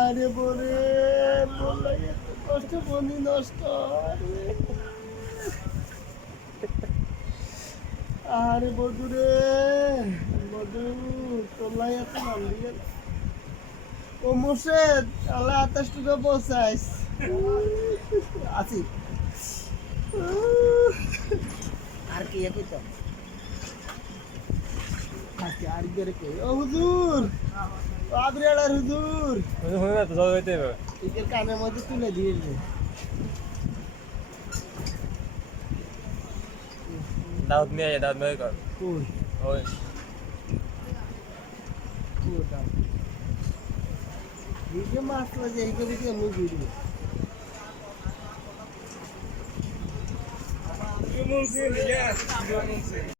আরে বলে বললাই এত কষ্ট বন্ধু নষ্ট আরে বধু রে বধু তোলাই এত মানলি ও মোর্শেদ আল্লাহ 28 টাকা পৌঁছাইস আছি আর কি কইতো আচ্ছা আর কি রে কই ও হুজুর ও আবরিয়ালার হুজুর হই না তো যাও হইতে হবে এদের কানের মধ্যে তুলে দিয়ে দে দাউদ মিয়া কর কই ওই কোটা ভিডিও মাসলা যে এই করে দিয়ে movie video You won't see it, yeah. You won't see it.